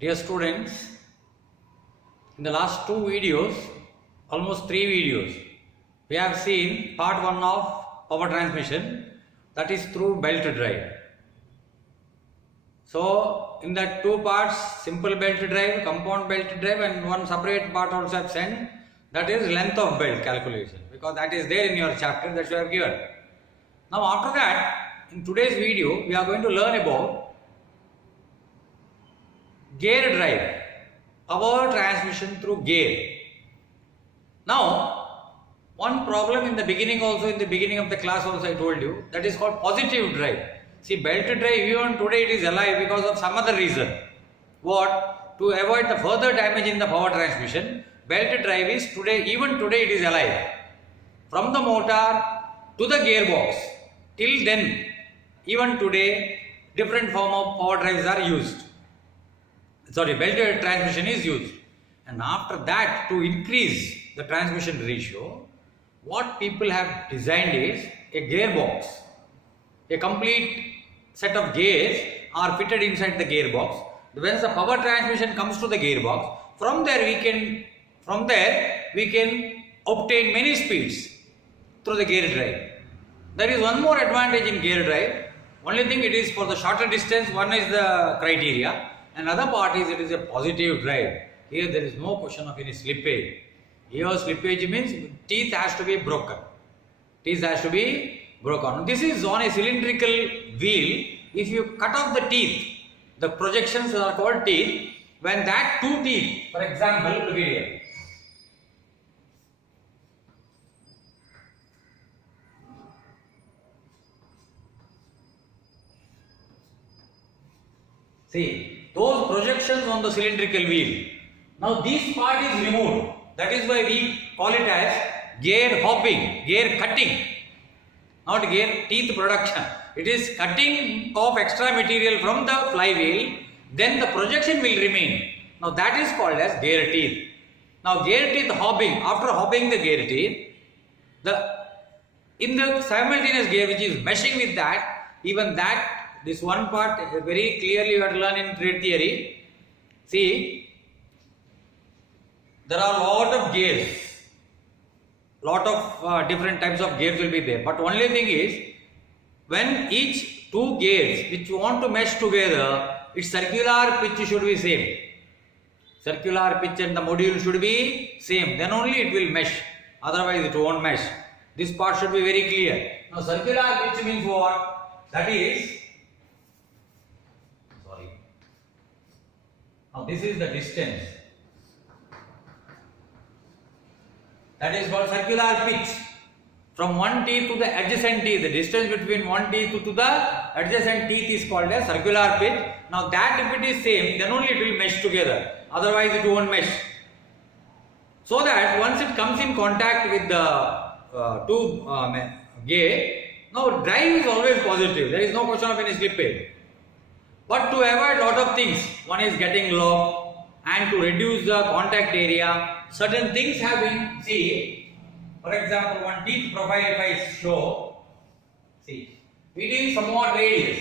Dear students, in the last two videos, almost three videos, we have seen part 1 of power transmission, that is through belt drive. So, in that two parts, simple belt drive, compound belt drive, and one separate part also I have sent, that is length of belt calculation, because that is there in your chapter that you have given. Now after that, in today's video, we are going to learn about gear drive, power transmission through gear. Now, one problem in the beginning also, in the beginning of the class also I told you, that is called positive drive. See, belt drive even today it is alive because of some other reason. What? To avoid the further damage in the power transmission, belt drive is today, even today it is alive. From the motor to the gearbox, till then, even today, different form of power drives are used. Belt transmission is used. And after that, to increase the transmission ratio, what people have designed is a gearbox. A complete set of gears are fitted inside the gearbox. When the power transmission comes to the gearbox, from there we can obtain many speeds through the gear drive. There is one more advantage in gear drive. Only thing it is for the shorter distance, one is the criteria. Another part is it is a positive drive. Here there is no question of any slippage. Here slippage means teeth has to be broken. Teeth has to be broken. This is on a cylindrical wheel. If you cut off the teeth, the projections are called teeth. When that two teeth, for example, look at here. See, those projections on the cylindrical wheel. Now this part is removed. That is why we call it as gear hopping, gear cutting, not gear teeth production. It is cutting of extra material from the flywheel, then the projection will remain. Now that is called as gear teeth. Now gear teeth hopping, after hopping the gear teeth, in the simultaneous gear which is meshing with that, even that, this one part very clearly you have to learn in trade theory. See, there are a lot of gears, lot of different types of gears will be there. But only thing is, when each two gears which you want to mesh together, its circular pitch should be same. Circular pitch and the module should be same. Then only it will mesh. Otherwise it won't mesh. This part should be very clear. Now circular pitch means what? That is, now this is the distance. That is called circular pitch. From one teeth to the adjacent teeth, the distance between one teeth to the adjacent teeth is called as circular pitch. Now that if it is same, then only it will mesh together. Otherwise it won't mesh. So that once it comes in contact with the two gear, now drive is always positive. There is no question of any slippage. But to avoid lot of things, one is getting locked, and to reduce the contact area, certain things have been, see, for example, one teeth profile if I show, see, it is somewhat radius.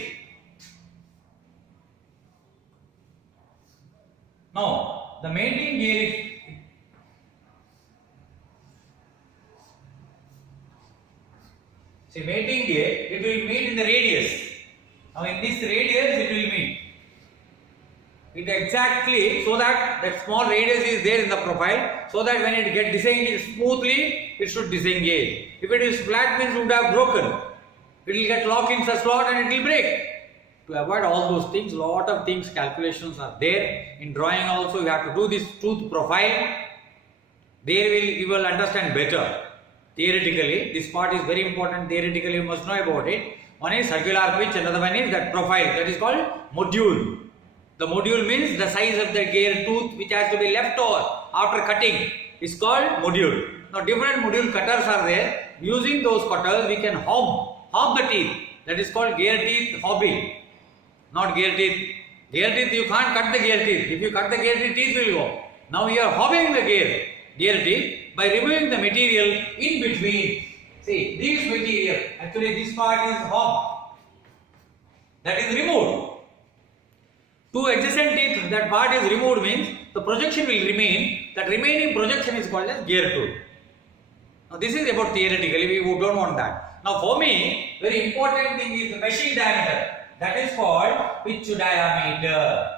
Now, the mating gear, see, mating gear, it will meet in the radius. Now in this radius it will meet. It exactly so that small radius is there in the profile, so that when it gets disengaged smoothly, it should disengage. If it is flat means it would have broken. It will get locked in the slot and it will break. To avoid all those things, lot of things, calculations are there. In drawing also you have to do this tooth profile. There you will understand better. Theoretically, this part is very important. Theoretically you must know about it. One is circular pitch, another one is that profile, that is called module. The module means the size of the gear tooth which has to be left over after cutting is called module. Now different module cutters are there. Using those cutters we can hob the teeth. That is called gear teeth hobbing. Not gear teeth. Gear teeth you can't cut the gear teeth. If you cut the gear teeth will go. Now you are hobbing the gear teeth by removing the material in between. See, this material, actually this part is hob, that is removed. Two adjacent teeth if that part is removed means the projection will remain. That remaining projection is called as gear tool. Now this is about theoretically, we don't want that. Now for me, very important thing is the meshing diameter. That is called pitch diameter.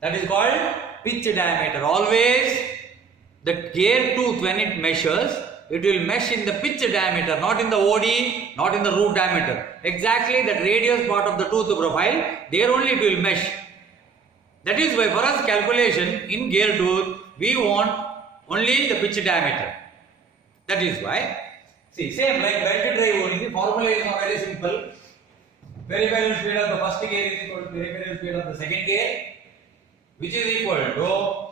That is called pitch diameter. Always the gear tooth, when it measures, it will mesh in the pitch diameter, not in the OD, not in the root diameter. Exactly that radius part of the tooth profile, there only it will mesh. That is why for us calculation in gear tooth, we want only the pitch diameter. That is why, see, same like belt drive only, the formula is now very simple. Peripheral speed of the first gear is equal to peripheral speed of the second gear, which is equal to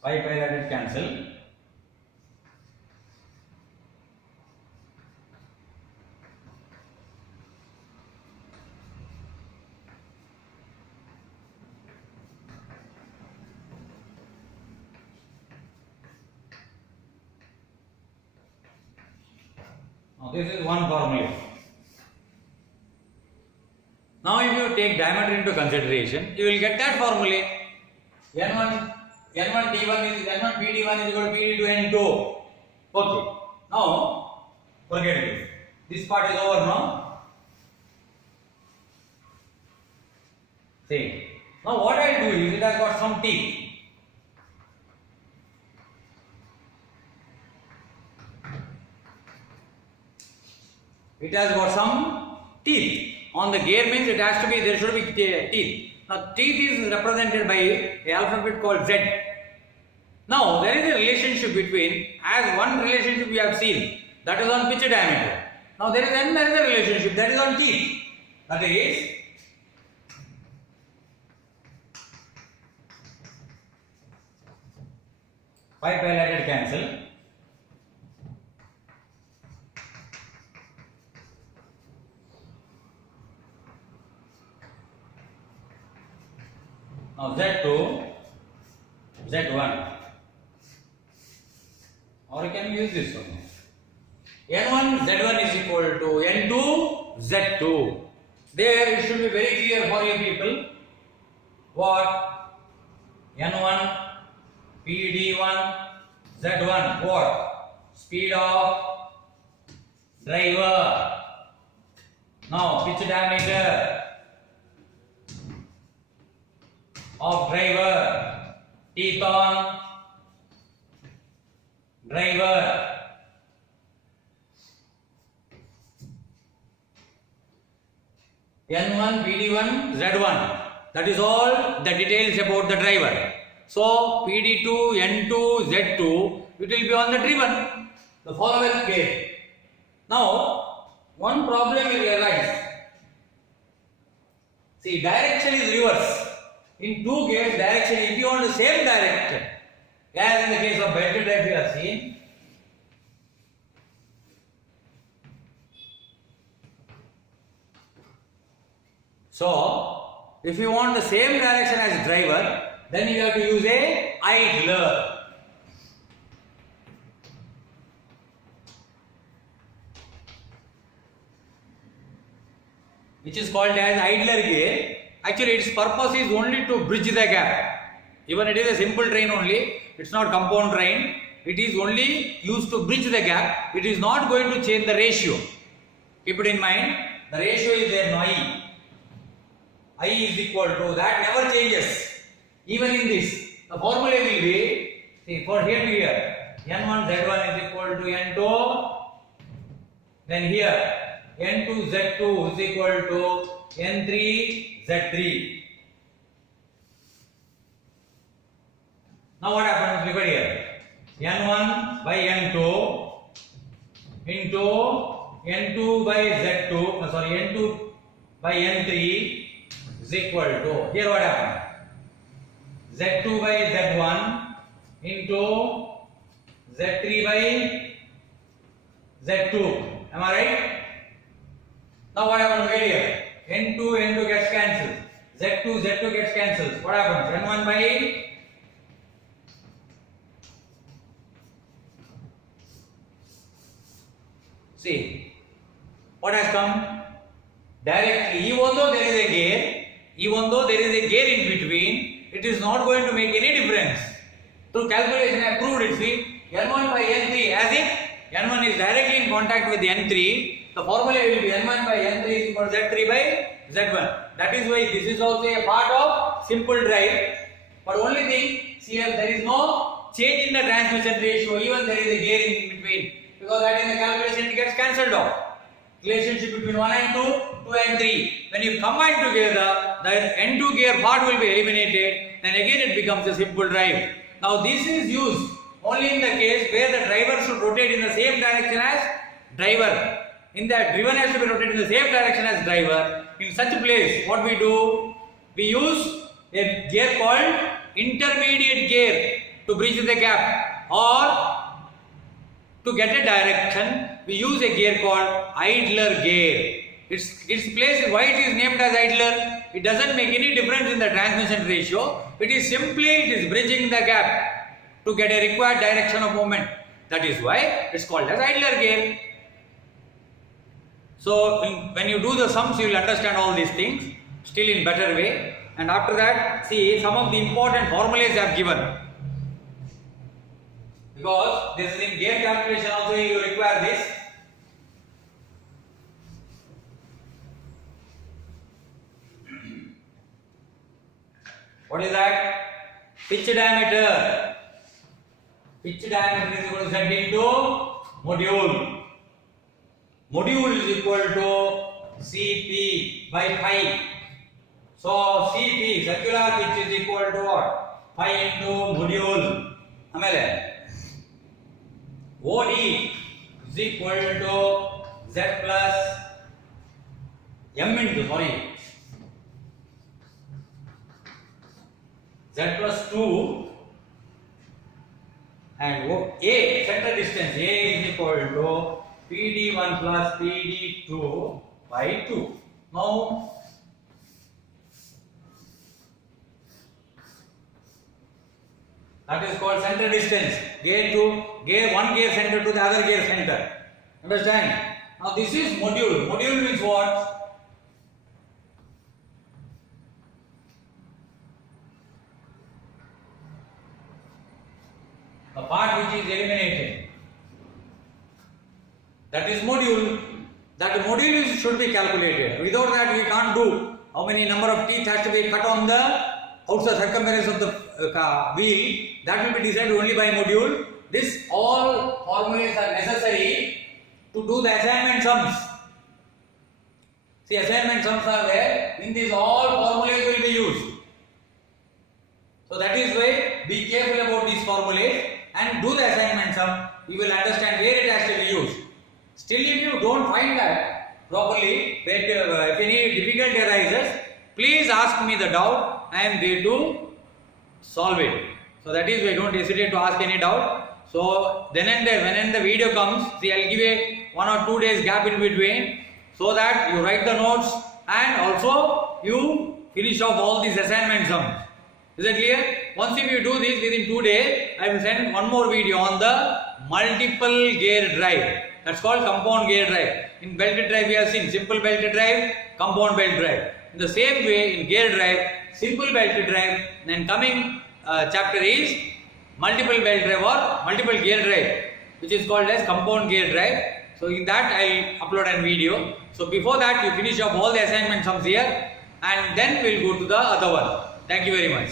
pi let it cancel. Now this is one formula. Now if you take diameter into consideration, you will get that formula. N1 T1 is N1 PD1 is equal to PD2 N2. Okay. Now forget this. This part is over now. See. Now what I do is it has got some teeth. It has got some teeth. On the gear means it has to be, there should be teeth. Now teeth is represented by a alphabet called Z. Now there is a relationship between, as one relationship we have seen, that is on pitch diameter. Now there is another relationship that is on teeth. That is pi let it cancel. Now Z2, Z1, or you can use this one. N1 Z1 is equal to N2 Z2. There it should be very clear for you people. What? N1 PD1 Z1. What? Speed of driver. Now pitch diameter of driver, teeth on driver. N1, PD1, Z1. That is all the details about the driver. So PD2, N2, Z2, it will be on the driven, the following case. Now, one problem will arise. See, direction is reverse. In two gears, direction, if you want the same direction, as in the case of belt drive we have seen, so if you want the same direction as driver, then you have to use a idler. Which is called as idler gear. Actually, its purpose is only to bridge the gap. Even it is a simple train only, it's not compound train. It is only used to bridge the gap. It is not going to change the ratio. Keep it in mind, the ratio is there no I. I is equal to, that never changes. Even in this, the formula will be, see, for here to here, N1 Z1 is equal to N2, then here N2 Z2 is equal to N3 Z3. Now what happens? Look at here. N1 by N2 into N2 by Z2, N2 by N3 is equal to, here what happened? Z2 by Z1 into Z3 by Z2. Am I right? Now what happens? Look at here. N2 gets cancelled. Z2 gets cancelled. What happens? N1 by see what has come directly. Even though there is a gear in between, it is not going to make any difference. Through calculation I proved it. See, N1 by N3, as if N1 is directly in contact with N3, the formula will be N1 by N3 is equal to Z3 by Z1. That is why this is also a part of simple drive. But only thing, see here there is no change in the transmission ratio, even there is a gear in between, because that in the calculation it gets cancelled off. Relationship between 1 and 2, 2 and 3. When you combine together, the N2 gear part will be eliminated, then again it becomes a simple drive. Now this is used only in the case where the driver should rotate in the same direction as driver. In that driven has to be rotated in the same direction as driver. In such a place, what we do? We use a gear called intermediate gear to bridge the gap, or to get a direction, we use a gear called idler gear. Its place, why it is named as idler? It doesn't make any difference in the transmission ratio. It is bridging the gap to get a required direction of movement. That is why it's called as idler gear. So when you do the sums, you will understand all these things still in better way. And after that, see some of the important formulas I have given. Because this is in gear calculation also you require this. What is that? Pitch diameter. Pitch diameter is equal to Z into module. Module is equal to Cp by pi. So Cp, circular pitch, is equal to what? Pi into module. Amele. OD is equal to Z plus M into, Z plus 2, and A, center distance, A is equal to PD1 plus PD2 by 2. Now, that is called center distance. One gear center to the other gear center. Understand? Now this is module. Module means what? The part which is eliminated. That is module. That module should be calculated. Without that we can't do how many number of teeth has to be cut on the outside circumference of the wheel. That will be decided only by module. This all formulas are necessary to do the assignment sums. See, assignment sums are there. In this all formulas will be used. So that is why be careful about these formulas and do the assignment sum. You will understand where it has to be used. Still, if you don't find that properly, if any difficulty arises, please ask me the doubt. I am there to solve it. So that is why don't hesitate to ask any doubt. So then and there, when the video comes, see, I'll give a 1 or 2 days gap in between, so that you write the notes and also you finish off all these assignment sums. Is it clear? Once if you do this within 2 days, I will send one more video on the multiple gear drive. That's called compound gear drive. In belted drive we have seen simple belted drive, compound belt drive. In the same way in gear drive, simple belted drive, then coming chapter is multiple belt drive or multiple gear drive, which is called as compound gear drive. So in that I will upload a video. So before that you finish up all the assignment sums here, and then we will go to the other one. Thank you very much.